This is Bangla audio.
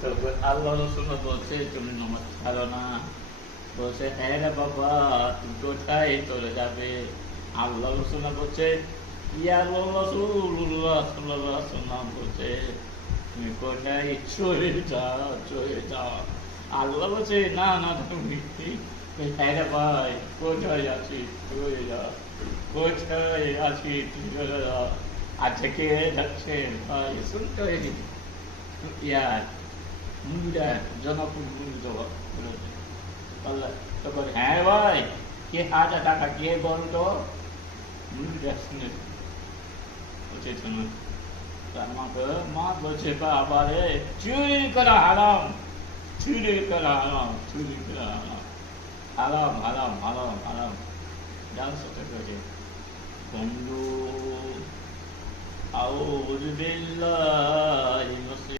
তখন আল্লাহ রসুল বলছে তুমি নামাজ ছাড়ো না। বলছে হ্যাঁ রে বাবা, তুমি কোথায় চলে যাবে? আল্লাহ রসুল বলছে ইয়া রাসূলুল্লাহ সাল্লাল্লাহু আলাইহি ওয়াসাল্লাম বলছে তুমি কোথায় চলে যাও, চলে যাও। আল্লাহ বলছে না না, তুমি হ্যাঁ রে ভাই, কোথায় আছি চলে যাও, কোথায় আছি চলে যাও। আচ্ছা কে যাচ্ছে ভাই, শুনতে হয়েছে ইয়ার মুন্ডা জনপুর মুন্ডা বললে তখন হ্যাঁ ভাই, কে 1000 টাকা কে বলতো? মুন্ডা শুনে বলছে শোনো, আমাকে মা বলছে বাবা রে, চুরি করা হারাম, চুরি করা হারাম, চুরি করা হারাম, হারাম হারাম হারাম হারাম। জানো সাথে করেছে বন্ধু আউযু বিল্লাহি